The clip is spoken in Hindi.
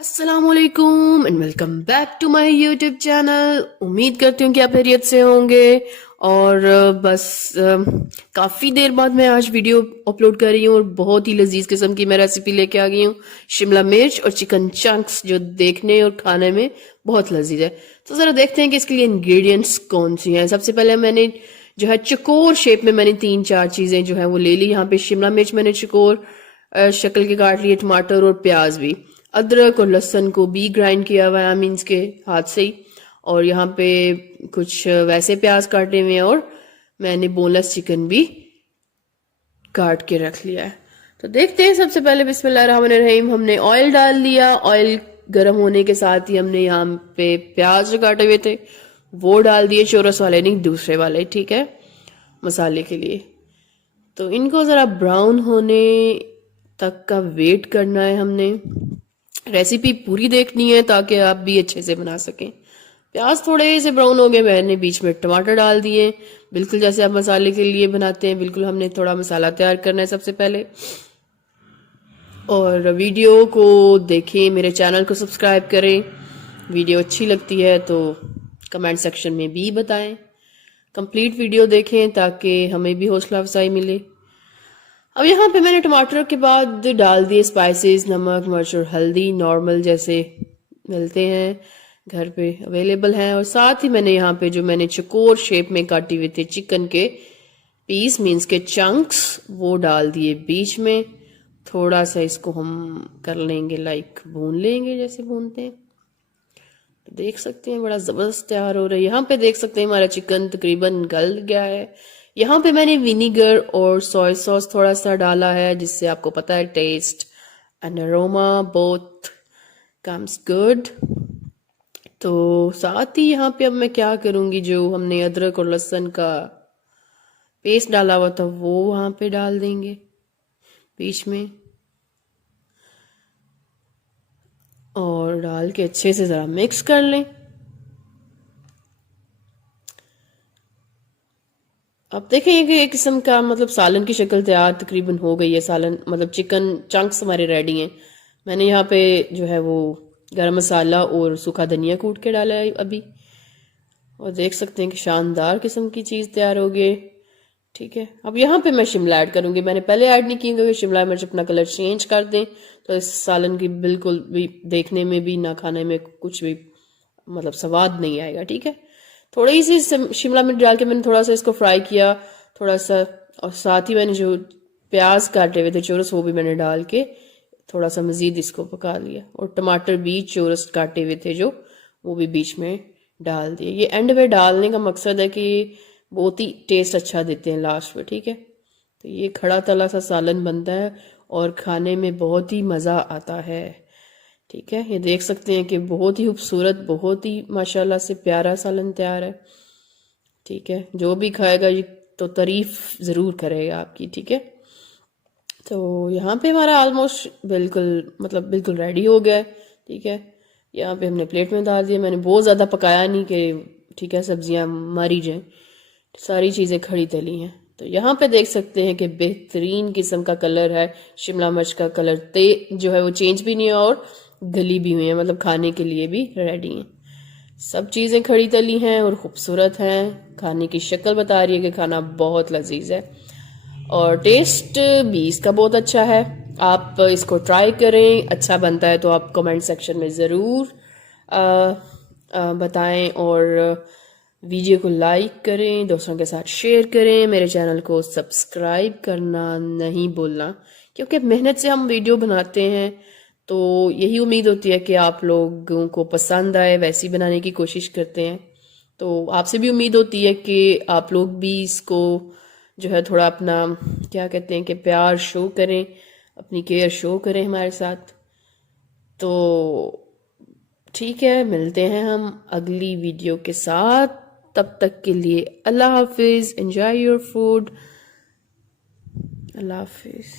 अस्सलामुअलैकुम and welcome back to my YouTube channel. उम्मीद करती हूँ कि आप खैरियत से होंगे और काफ़ी देर बाद मैं आज वीडियो अपलोड कर रही हूँ और बहुत ही लजीज किस्म की मैं रेसिपी लेके आ गई हूँ। शिमला मिर्च और चिकन चंक्स जो देखने और खाने में बहुत लजीज है। तो ज़रा देखते हैं कि इसके लिए इंग्रेडिएंट्स कौन सी हैं। सबसे पहले मैंने जो है चकोर शेप में मैंने 3-4 चीज़ें जो है वो ले ली। यहाँ पे शिमला मिर्च मैंने चकोर शक्ल के काट लिए, टमाटर और प्याज भी, अदरक और लहसुन को भी ग्राइंड किया हुआ है मीन्स के हाथ से ही, और यहाँ पे कुछ वैसे प्याज काटे हुए हैं और मैंने बोनलेस चिकन भी काट के रख लिया है। तो देखते हैं। सबसे पहले बिस्मिल्लाहिर्रहमानिर्रहीम हमने ऑयल डाल दिया। ऑयल गर्म होने के साथ ही हमने यहाँ पे प्याज जो काटे हुए थे वो डाल दिए, चौरस वाले नहीं, दूसरे वाले, ठीक है, मसाले के लिए। तो इनको ज़रा ब्राउन होने तक का वेट करना है हमने। रेसिपी पूरी देखनी है ताकि आप भी अच्छे से बना सकें। प्याज थोड़े से ब्राउन हो गए, मैंने बीच में टमाटर डाल दिए, बिल्कुल जैसे आप मसाले के लिए बनाते हैं। बिल्कुल हमने थोड़ा मसाला तैयार करना है सबसे पहले। और वीडियो को देखें, मेरे चैनल को सब्सक्राइब करें। वीडियो अच्छी लगती है तो कमेंट सेक्शन में भी बताएं। कंप्लीट वीडियो देखें ताकि हमें भी हौसला अफजाई मिले। अब यहाँ पे मैंने टमाटर के बाद डाल दिए स्पाइसेस, नमक, मिर्च और हल्दी, नॉर्मल जैसे मिलते हैं घर पे अवेलेबल हैं। और साथ ही मैंने यहाँ पे जो मैंने चकोर शेप में काटी हुए थे चिकन के पीस मीन्स के चंक्स वो डाल दिए बीच में। थोड़ा सा इसको हम कर लेंगे, लाइक भून लेंगे जैसे भूनते हैं। तो देख सकते हैं बड़ा ज़बरदस्त तैयार हो रहा है। यहाँ पे देख सकते हैं हमारा चिकन तकरीबन गल गया है। यहाँ पे मैंने विनीगर और सोया सॉस थोड़ा सा डाला है जिससे आपको पता है taste and aroma both comes good. तो साथ ही यहाँ पे अब मैं क्या करूँगी, जो हमने अदरक और लहसुन का पेस्ट डाला हुआ था वो वहाँ पे डाल देंगे बीच में, और डाल के अच्छे से ज़रा मिक्स कर लें। अब देखें कि एक किस्म का मतलब सालन की शक्ल तैयार तकरीबन हो गई है। सालन मतलब चिकन चंक्स हमारे रेडी हैं। मैंने यहाँ पे जो है वो गरम मसाला और सूखा धनिया कूट के डाला है अभी, और देख सकते हैं कि शानदार किस्म की चीज़ तैयार हो गई। ठीक है, अब यहाँ पे मैं शिमला ऐड करूँगी। मैंने पहले ऐड नहीं की क्योंकि शिमला मिर्च अपना कलर चेंज कर दें तो इस सालन की बिल्कुल भी देखने में भी ना खाने में कुछ भी मतलब स्वाद नहीं आएगा। ठीक है, थोड़ी सी शिमला मिर्च डाल के मैंने थोड़ा सा इसको फ्राई किया थोड़ा सा, और साथ ही मैंने जो प्याज काटे हुए थे चौरस वो भी मैंने डाल के थोड़ा सा मज़ीद इसको पका लिया, और टमाटर भी चौरस काटे हुए थे जो वो भी बीच में डाल दिए। ये एंड में डालने का मकसद है कि बहुत ही टेस्ट अच्छा देते हैं लास्ट में। ठीक है, तो ये खड़ा तला सा सालन बनता है और खाने में बहुत ही मज़ा आता है। ठीक है, ये देख सकते हैं कि बहुत ही खूबसूरत, बहुत ही माशाल्लाह से प्यारा सालन तैयार है। ठीक है, जो भी खाएगा ये तो तारीफ ज़रूर करेगा आपकी। ठीक है, तो यहाँ पे हमारा ऑलमोस्ट बिल्कुल मतलब बिल्कुल रेडी हो गया है। ठीक है, यहाँ पे हमने प्लेट में डाल दिया। मैंने बहुत ज़्यादा पकाया नहीं कि ठीक है सब्जियाँ मरी जाएं, सारी चीज़ें खड़ी तली हैं। तो यहाँ पे देख सकते हैं कि बेहतरीन किस्म का कलर है। शिमला मिर्च का कलर जो है वो चेंज भी नहीं है और गली भी हुई है, मतलब खाने के लिए भी रेडी हैं। सब चीज़ें खड़ी तली हैं और ख़ूबसूरत हैं। खाने की शक्ल बता रही है कि खाना बहुत लजीज है और टेस्ट भी इसका बहुत अच्छा है। आप इसको ट्राई करें, अच्छा बनता है तो आप कमेंट सेक्शन में ज़रूर बताएं, और वीडियो को लाइक करें, दोस्तों के साथ शेयर करें, मेरे चैनल को सब्सक्राइब करना नहीं भूलना, क्योंकि मेहनत से हम वीडियो बनाते हैं तो यही उम्मीद होती है कि आप लोगों को पसंद आए, वैसी बनाने की कोशिश करते हैं। तो आपसे भी उम्मीद होती है कि आप लोग भी इसको जो है थोड़ा अपना क्या कहते हैं कि प्यार शो करें, अपनी केयर शो करें हमारे साथ। तो ठीक है, मिलते हैं हम अगली वीडियो के साथ। तब तक के लिए अल्लाह हाफिज़, एंजॉय योर फूड, अल्लाह हाफिज़।